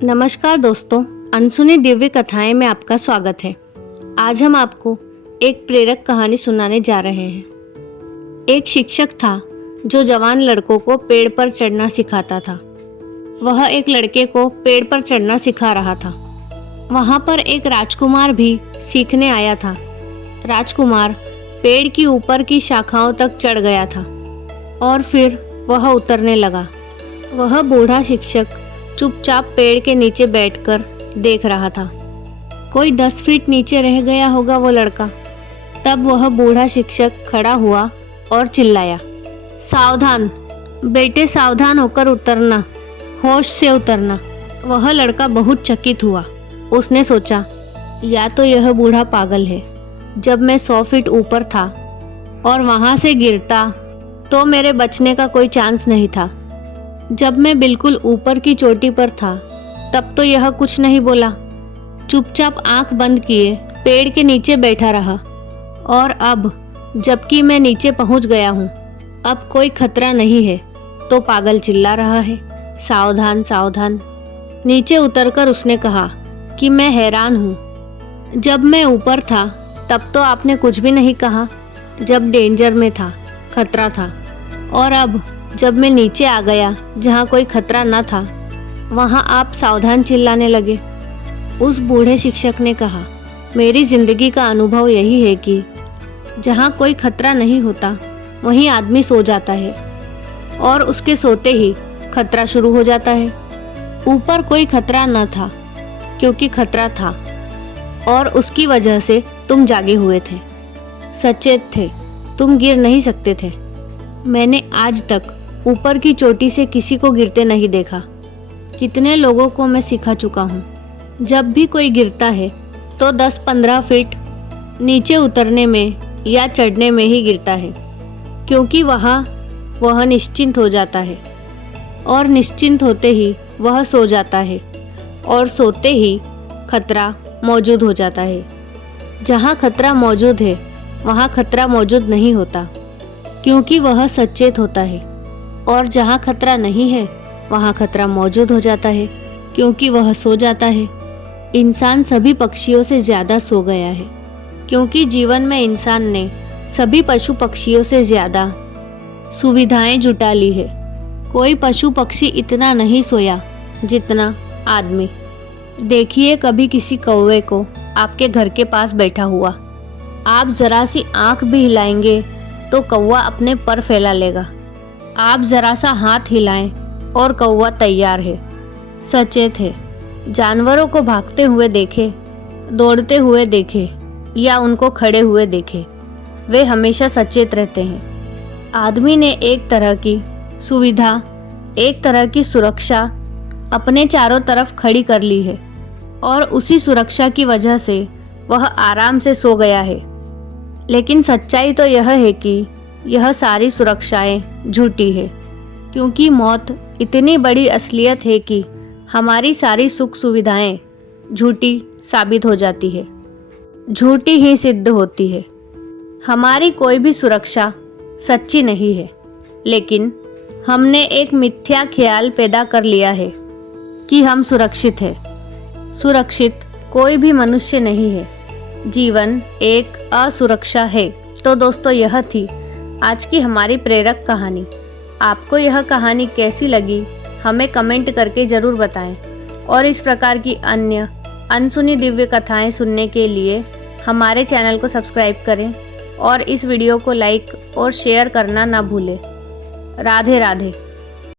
नमस्कार दोस्तों, अनसुनी दिव्य कथाएं में आपका स्वागत है। आज हम आपको एक प्रेरक कहानी सुनाने जा रहे हैं। एक शिक्षक था जो जवान लड़कों को पेड़ पर चढ़ना सिखाता था। वह एक लड़के को पेड़ पर चढ़ना सिखा रहा था। वहाँ पर एक राजकुमार भी सीखने आया था। राजकुमार पेड़ की ऊपर की शाखाओं तक चढ़ गया था और फिर वह उतरने लगा। वह बूढ़ा शिक्षक चुपचाप पेड़ के नीचे बैठकर देख रहा था। कोई 10 फीट नीचे रह गया होगा वो लड़का। तब वह बूढ़ा शिक्षक खड़ा हुआ और चिल्लाया, सावधान बेटे, सावधान होकर उतरना, होश से उतरना। वह लड़का बहुत चकित हुआ। उसने सोचा, या तो यह बूढ़ा पागल है। जब मैं 100 फीट ऊपर था और वहाँ से गिरता तो मेरे बचने का कोई चांस नहीं था। जब मैं बिल्कुल ऊपर की चोटी पर था तब तो यह कुछ नहीं बोला, चुपचाप आंख बंद किए पेड़ के नीचे बैठा रहा। और अब जबकि मैं नीचे पहुंच गया हूं, अब कोई खतरा नहीं है, तो पागल चिल्ला रहा है, सावधान सावधान। नीचे उतरकर उसने कहा कि मैं हैरान हूं, जब मैं ऊपर था तब तो आपने कुछ भी नहीं कहा, जब डेंजर में था, खतरा था, और अब जब मैं नीचे आ गया जहाँ कोई खतरा न था, वहाँ आप सावधान चिल्लाने लगे। उस बूढ़े शिक्षक ने कहा, मेरी जिंदगी का अनुभव यही है कि जहाँ कोई खतरा नहीं होता वहीं आदमी सो जाता है और उसके सोते ही खतरा शुरू हो जाता है। ऊपर कोई खतरा न था क्योंकि खतरा था और उसकी वजह से तुम जागे हुए थे, सचेत थे, तुम गिर नहीं सकते थे। मैंने आज तक ऊपर की चोटी से किसी को गिरते नहीं देखा। कितने लोगों को मैं सिखा चुका हूँ। जब भी कोई गिरता है तो 10-15 फीट नीचे उतरने में या चढ़ने में ही गिरता है, क्योंकि वह निश्चिंत हो जाता है और निश्चिंत होते ही वह सो जाता है और सोते ही खतरा मौजूद हो जाता है। जहाँ खतरा मौजूद है वहाँ खतरा मौजूद नहीं होता, क्योंकि वह सचेत होता है, और जहाँ खतरा नहीं है वहाँ खतरा मौजूद हो जाता है, क्योंकि वह सो जाता है। इंसान सभी पक्षियों से ज़्यादा सो गया है, क्योंकि जीवन में इंसान ने सभी पशु पक्षियों से ज़्यादा सुविधाएं जुटा ली है। कोई पशु पक्षी इतना नहीं सोया जितना आदमी। देखिए कभी किसी कौवे को आपके घर के पास बैठा हुआ, आप ज़रा सी आँख भी हिलाएंगे तो कौवा अपने पर फैला लेगा। आप ज़रा सा हाथ हिलाएं और कौवा तैयार है, सचेत है। जानवरों को भागते हुए देखे, दौड़ते हुए देखे या उनको खड़े हुए देखे, वे हमेशा सचेत रहते हैं। आदमी ने एक तरह की सुविधा, एक तरह की सुरक्षा अपने चारों तरफ खड़ी कर ली है और उसी सुरक्षा की वजह से वह आराम से सो गया है। लेकिन सच्चाई तो यह है कि यह सारी सुरक्षाएं झूठी है, क्योंकि मौत इतनी बड़ी असलियत है कि हमारी सारी सुख सुविधाएं झूठी साबित हो जाती है, झूठी ही सिद्ध होती है। हमारी कोई भी सुरक्षा सच्ची नहीं है, लेकिन हमने एक मिथ्या ख्याल पैदा कर लिया है कि हम सुरक्षित हैं। सुरक्षित कोई भी मनुष्य नहीं है, जीवन एक असुरक्षा है। तो दोस्तों, यह थी आज की हमारी प्रेरक कहानी। आपको यह कहानी कैसी लगी हमें कमेंट करके ज़रूर बताएं, और इस प्रकार की अन्य अनसुनी दिव्य कथाएं सुनने के लिए हमारे चैनल को सब्सक्राइब करें और इस वीडियो को लाइक और शेयर करना ना भूलें। राधे राधे।